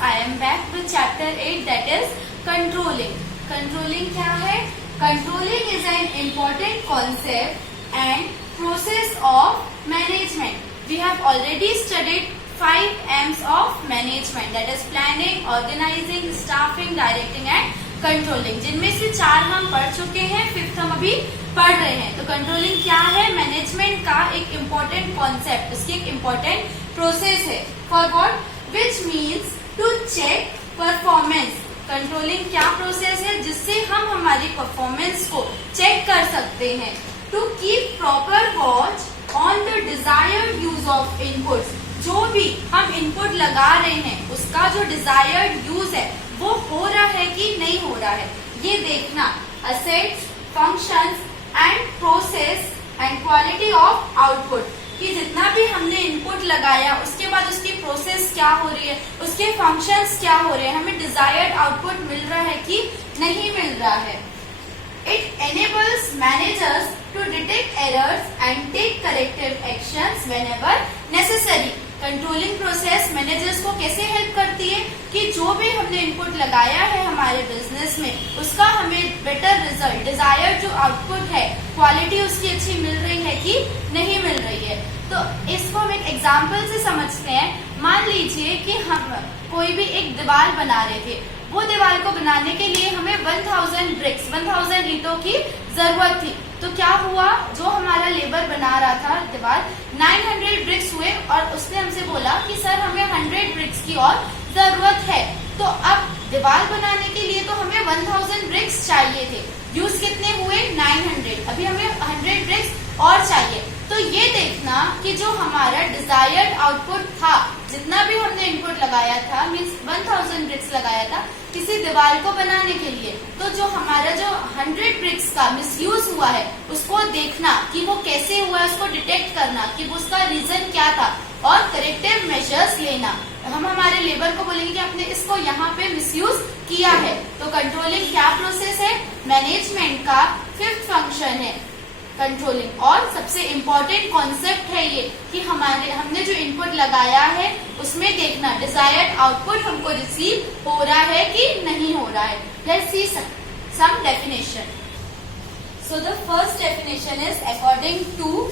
I am back with chapter 8, that is controlling. Controlling क्या है? Controlling is an important concept and process of management. We have already studied 5 M's of management, that is planning, organizing, staffing, directing and controlling. जिनमें से 4 हम पढ़ चुके हैं, 5th हम अभी पढ़ रहे हैं. तो कंट्रोलिंग क्या है? मैनेजमेंट का एक इम्पोर्टेंट कॉन्सेप्ट, उसकी एक इम्पोर्टेंट प्रोसेस है. For what? Which means to check performance. Controlling क्या प्रोसेस है? जिससे हम हमारी परफॉर्मेंस को चेक कर सकते हैं. To keep proper watch on the desired use of inputs. जो भी हम इनपुट लगा रहे हैं उसका जो डिजायर्ड यूज है वो हो रहा है कि नहीं हो रहा है, ये देखना. Assets, functions and process and quality of output, कि जितना भी हमने इनपुट लगाया उसके बाद उसकी प्रोसेस क्या हो रही है, उसके फंक्शंस क्या हो रहे हैं, हमें डिजायर्ड आउटपुट मिल रहा है कि नहीं मिल रहा है. It enables managers to detect errors and take corrective actions whenever necessary. Controlling process managers को कैसे हेल्प करती है कि जो भी हमने इनपुट लगाया है हमारे बिजनेस में उसका हमें बेटर रिजल्ट, डिजायर्ड जो आउटपुट है, क्वालिटी उसकी अच्छी मिल रही है कि नहीं मिल रही है. तो इसको हम एक एग्जाम्पल से समझते हैं. मान लीजिए कि हम कोई भी एक दीवार बना रहे थे. वो दीवार को बनाने के लिए हमें 1000 ब्रिक्स, 1000 ईंटों की जरूरत थी. तो क्या हुआ, जो हमारा लेबर बना रहा था दीवार, 900 ब्रिक्स हुए और उसने हमसे बोला कि सर हमें 100 ब्रिक्स की और जरूरत है. तो अब दीवार बनाने के लिए तो हमें 1000 ब्रिक्स चाहिए थे, यूज कितने हुए? 900. अभी हमें 100 ब्रिक्स और चाहिए. तो ये देखना कि जो हमारा डिजायर्ड आउटपुट था, जितना भी हमने इनपुट लगाया था, मीन्स 1000 ब्रिक्स लगाया था किसी दीवार को बनाने के लिए, तो जो हमारा जो 100 ब्रिक्स का मिसयूज हुआ है उसको देखना कि वो कैसे हुआ है, उसको डिटेक्ट करना कि उसका रीजन क्या था और करेक्टिव मेजर्स लेना. हम हमारे लेबर को बोलेंगे कि आपने इसको यहाँ पे मिसयूज किया है. तो कंट्रोलिंग क्या प्रोसेस है? मैनेजमेंट का 5th फंक्शन है कंट्रोलिंग. और सबसे इम्पोर्टेंट कॉन्सेप्ट है ये कि हमने जो इनपुट लगाया है उसमें देखना डिजायर्ड आउटपुट हमको रिसीव हो रहा है कि नहीं हो रहा है. Let's see some definition. So the first definition is according to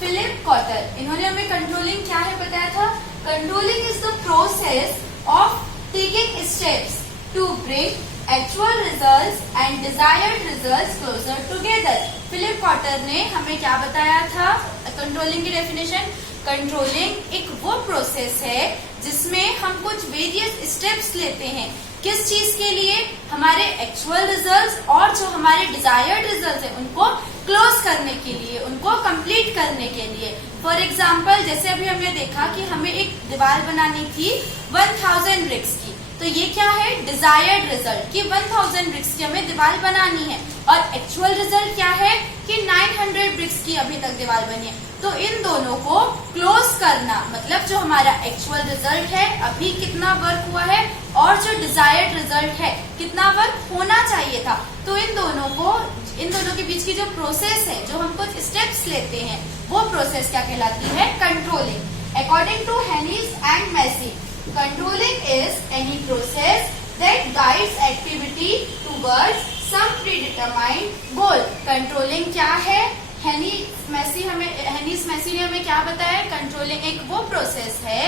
Philip Kotter. इन्होंने हमें कंट्रोलिंग क्या है बताया था. Controlling is the process of taking steps to bring actual results and desired results closer together. Philip Kotter ने हमें क्या बताया था कंट्रोलिंग की डेफिनेशन. कंट्रोलिंग एक वो प्रोसेस है जिसमें हम कुछ वेरियस स्टेप्स लेते हैं. किस चीज के लिए? हमारे एक्चुअल रिजल्ट्स और जो हमारे डिजायर्ड रिजल्ट्स है उनको क्लोज करने के लिए, उनको कंप्लीट करने के लिए. फॉर एग्जाम्पल, जैसे अभी हमने देखा कि हमें एक दीवार बनानी थी 1000 ब्रिक्स की. तो ये क्या है? डिजायर्ड रिजल्ट कि 1000 ब्रिक्स की हमें दीवार बनानी है. और एक्चुअल रिजल्ट क्या है कि 900 ब्रिक्स की अभी तक दीवार बनी है. तो इन दोनों को क्लोज करना, मतलब जो हमारा एक्चुअल रिजल्ट है अभी कितना वर्क हुआ है और जो डिजायर्ड रिजल्ट है कितना वर्क होना चाहिए था. तो इन दोनों के बीच की जो प्रोसेस है, जो हम कुछ स्टेप्स लेते हैं, वो प्रोसेस क्या कहलाती है? Controlling. According to Haynes and Massie, controlling is any process that guides activity towards some predetermined goal. Controlling क्या है? हेनीस मैसी ने हमें क्या बताया? कंट्रोलिंग एक वो प्रोसेस है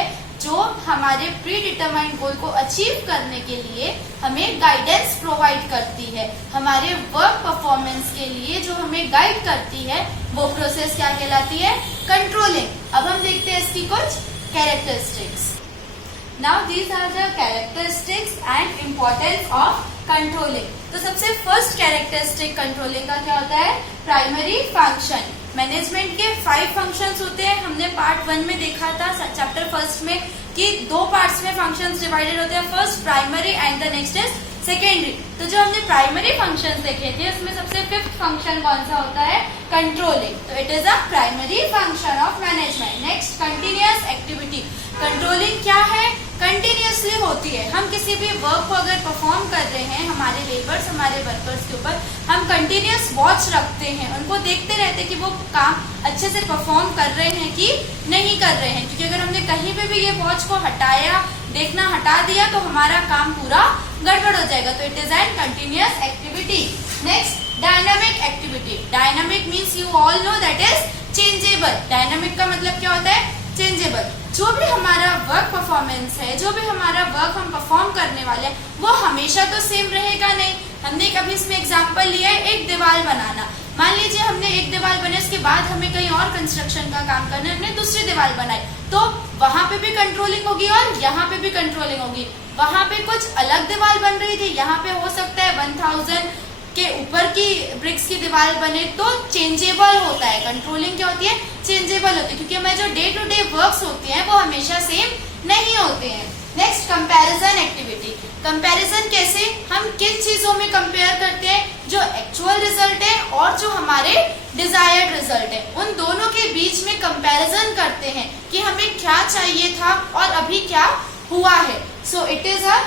जो हमारे प्री डिटरमाइंड गोल को अचीव करने के लिए हमें गाइडेंस प्रोवाइड करती है. हमारे वर्क परफॉर्मेंस के लिए जो हमें गाइड करती है वो प्रोसेस क्या कहलाती है? कंट्रोलिंग. अब हम देखते हैं इसकी कुछ characteristics. Now these are the characteristics and importance of controlling. तो सबसे फर्स्ट कैरेक्टरिस्टिक कंट्रोलिंग का क्या होता है? Primary function. मैनेजमेंट के 5 फंक्शंस होते हैं. हमने पार्ट 1 में देखा था चैप्टर फर्स्ट में कि 2 पार्ट्स में फंक्शंस डिवाइडेड होते हैं. First primary and the next is secondary. तो जो हमने प्राइमरी फंक्शंस देखे थे उसमें सबसे 5th फंक्शन कौन सा होता है? कंट्रोलिंग. तो it is a primary function of management. Next, continuous activity. Controlling क्या है? कंटिन्यूसली होती है। हम किसी भी वर्क को अगर परफॉर्म कर रहे हैं, हमारे लेबर्स हमारे वर्कर्स के ऊपर हम कंटिन्यूस वॉच रखते हैं, उनको देखते रहते हैं कि वो काम अच्छे से परफॉर्म कर रहे हैं कि नहीं कर रहे हैं, क्योंकि अगर हमने कहीं पे भी ये वॉच को हटाया, देखना हटा दिया तो हमारा काम पूरा गड़बड़ हो जाएगा। तो it is an continuous activity. Next, dynamic activity. Dynamic means you all know that is changeable. Dynamic का मतलब क्या होता है? चेंजेबल। जो भी हमारा वर्क परफॉर्मेंस है, जो भी हमारा वर्क हम परफॉर्म करने वाले हैं, वो हमेशा तो सेम रहेगा नहीं। हमने कभी इसमें एग्जांपल लिया है एक दीवार बनाना। मान लीजिए हमने एक दीवार बनाई, उसके बाद हमें कहीं और कंस्ट्रक्शन का काम करना है, हमने दूसरी दीवार बनाई, तो वहां पे भी कंट्रोलिंग होगी और यहाँ पे भी कंट्रोलिंग होगी। वहां पे कुछ अलग दीवार बन रही थी, यहाँ पे हो सकता है 1000 के ऊपर की ब्रिक्स की दीवार बने, तो चेंजेबल होता है। कंट्रोलिंग क्या होती है? चेंजेबल होती है, क्योंकि हमारे जो डे टू डे वर्क्स होते हैं वो हमेशा सेम नहीं होते हैं। Next, comparison activity. कंपैरिजन कैसे? हम किन चीजों में कंपेयर करते हैं? जो एक्चुअल रिजल्ट है और जो हमारे डिजायर्ड रिजल्ट है, उन दोनों के बीच में कंपैरिजन करते हैं कि हमें क्या चाहिए था और अभी क्या हुआ है। So it is a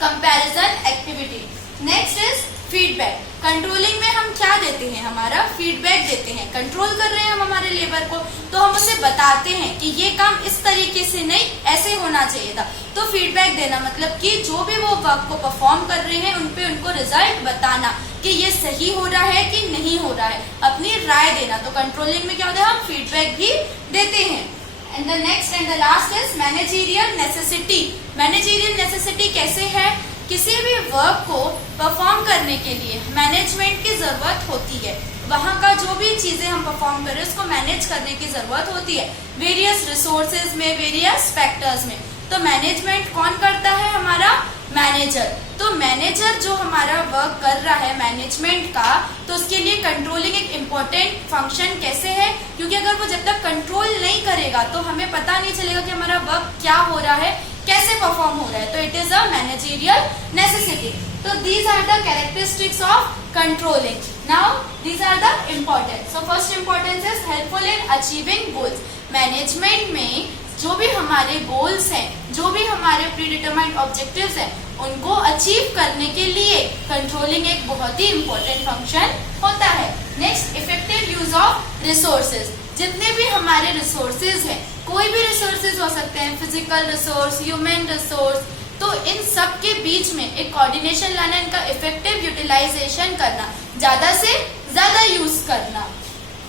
comparison activity. Next is feedback. Controlling में हम क्या देते हैं? हमारा फीडबैक देते हैं। कंट्रोल कर रहे हैं हम हमारे लेबर को, तो हम उसे बताते हैं कि ये काम इस तरीके से नहीं, ऐसे होना चाहिए था। तो फीडबैक देना मतलब कि जो भी वो वर्क को परफॉर्म कर रहे हैं, उनपे उनको रिजल्ट बताना कि ये सही हो रहा है कि नहीं हो रहा है, अपनी राय देना। तो कंट्रोलिंग में क्या होता है? हम फीडबैक भी देते हैं। And the next and the last is managerial necessity. Managerial necessity कैसे है? किसी भी वर्क को परफॉर्म करने के लिए मैनेजमेंट की जरूरत होती है। वहाँ का जो भी चीजें हम परफॉर्म कर रहे हैं उसको मैनेज करने की जरूरत होती है, वेरियस रिसोर्सेज में, वेरियस फैक्टर्स में। तो मैनेजमेंट कौन करता है? हमारा मैनेजर। तो मैनेजर जो हमारा वर्क कर रहा है मैनेजमेंट का, तो उसके लिए कंट्रोलिंग एक इम्पोर्टेंट फंक्शन कैसे है? क्योंकि अगर वो जब तक कंट्रोल नहीं करेगा तो हमें पता नहीं चलेगा कि हमारा वर्क क्या हो रहा है, कैसे परफॉर्म हो रहा है। तो it is a managerial necessity. तो these are the characteristics of controlling. Now these are the important. So first importance is helpful in achieving goals. Management में जो भी हमारे गोल्स हैं, जो भी हमारे प्रीडिटरमाइंड ऑब्जेक्टिव्स हैं, उनको अचीव करने के लिए कंट्रोलिंग एक बहुत ही इम्पोर्टेंट फंक्शन होता है। Next, effective use of resources. जितने भी हमारे रिसोर्सेज हैं, कोई भी रिसोर्सेज हो सकते हैं, फिजिकल रिसोर्स, ह्यूमन रिसोर्स, तो इन सब के बीच में एक कोऑर्डिनेशन लाना, इनका इफेक्टिव यूटिलाइजेशन करना, ज्यादा से ज्यादा यूज करना।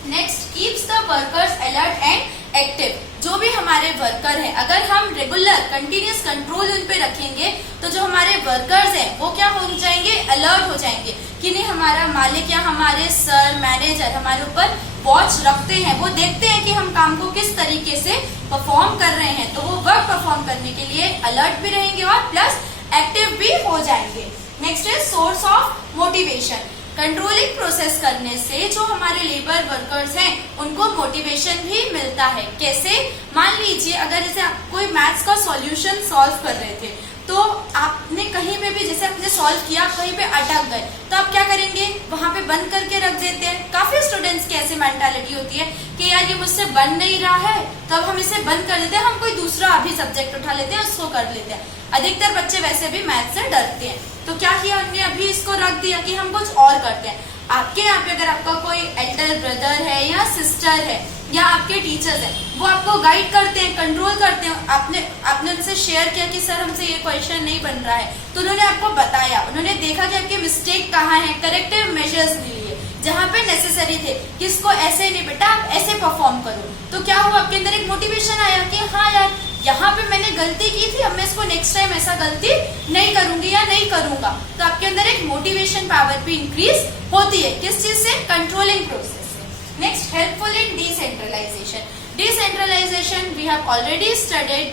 Next, keeps the workers alert and active. जो भी हमारे वर्कर हैं, अगर हम रेगुलर कंटिन्यूस कंट्रोल उन पे रखेंगे तो जो हमारे वर्कर्स हैं वो क्या हो जाएंगे? अलर्ट हो जाएंगे कि नहीं, हमारा मालिक या हमारे सर, मैनेजर हमारे ऊपर वॉच रखते हैं, वो देखते हैं कि हम काम को किस तरीके से परफॉर्म कर रहे हैं, तो वो वर्क परफॉर्म करने के लिए अलर्ट भी रहेंगे और प्लस एक्टिव भी हो जाएंगे। Next is source of motivation. Controlling process करने से जो हमारे लेबर वर्कर्स हैं उनको मोटिवेशन भी मिलता है। कैसे? मान लीजिए अगर जैसे आप कोई मैथ्स का सॉल्यूशन सॉल्व कर रहे थे, तो आपने कहीं पे भी जैसे आपने सॉल्व किया, कहीं पे अटक गए, तो आप क्या करेंगे? वहां पे बंद करके रख देते हैं। काफी स्टूडेंट्स की ऐसी मेंटालिटी होती है कि यार ये मुझसे बन नहीं रहा है, तो अब हम इसे बंद कर देते हैं, हम कोई दूसरा अभी सब्जेक्ट उठा लेते हैं, उसको कर लेते हैं। अधिकतर बच्चे वैसे भी मैथ से डरते हैं, तो क्या किया हमने? अभी इसको रख दिया कि हम कुछ और करते हैं। आपके यहाँ पे अगर आपका कोई एल्डर ब्रदर है या सिस्टर है या आपके टीचर्स हैं, वो आपको गाइड करते हैं, कंट्रोल करते हैं। आपने उनसे शेयर किया कि सर हमसे ये क्वेश्चन नहीं बन रहा है, तो उन्होंने आपको बताया, उन्होंने देखा कि आपके मिस्टेक कहाँ है, करेक्टिव मेजर्स लिए जहाँ पे नेसेसरी थे कि इसको ऐसे नहीं बेटा, आप ऐसे परफॉर्म करो। तो क्या हुआ? आपके अंदर एक मोटिवेशन आया कि हाँ यार, यहाँ पे मैंने गलती की थी, अब मैं इसको नेक्स्ट टाइम ऐसा गलती नहीं करूंगी या नहीं करूंगा। तो आपके अंदर एक मोटिवेशन पावर भी इंक्रीज होती है। किस चीज से? कंट्रोलिंग प्रोसेस से। Next, helpful in decentralization. Decentralization we have already studied.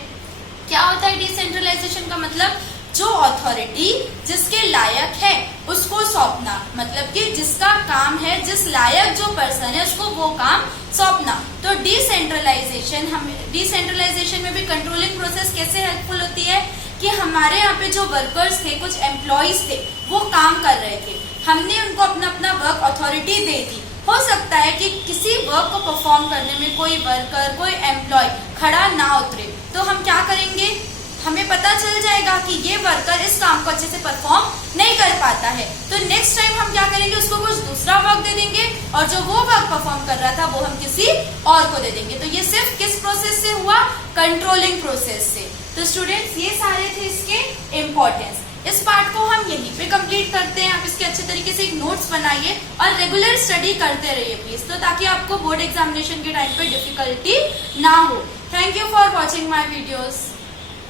क्या होता है डिसेंट्रलाइजेशन का मतलब? जो अथॉरिटी जिसके लायक है उसको सौंपना, मतलब कि जिसका काम है, जिस लायक जो पर्सन है उसको वो काम सौंपना। तो डिसेंट्रलाइजेशन में भी कंट्रोलिंग प्रोसेस कैसे हेल्पफुल होती है कि हमारे यहाँ पे जो वर्कर्स थे, कुछ एम्प्लॉइज थे, वो काम कर रहे थे, हमने उनको अपना अपना वर्क अथॉरिटी दे दी। हो सकता है कि किसी वर्क को परफॉर्म करने में कोई वर्कर, कोई एम्प्लॉय खड़ा ना उतरे, तो हम क्या करेंगे? हमें पता चल जाएगा कि ये वर्कर इस काम को अच्छे से परफॉर्म नहीं कर पाता है, तो नेक्स्ट टाइम हम क्या करेंगे, उसको कुछ दूसरा वर्क दे देंगे और जो वो वर्क परफॉर्म कर रहा था वो हम किसी और को दे देंगे। तो ये सिर्फ किस प्रोसेस से हुआ, कंट्रोलिंग प्रोसेस से। तो स्टूडेंट्स ये सारे थे इसके इम्पोर्टेंस। इस पार्ट को हम यहीं पे कंप्लीट करते हैं। आप इसके अच्छे तरीके से एक नोट्स बनाइए और रेगुलर स्टडी करते रहिए प्लीज, तो ताकि आपको बोर्ड एग्जामिनेशन के टाइम पे डिफिकल्टी ना हो। Thank you for watching my videos.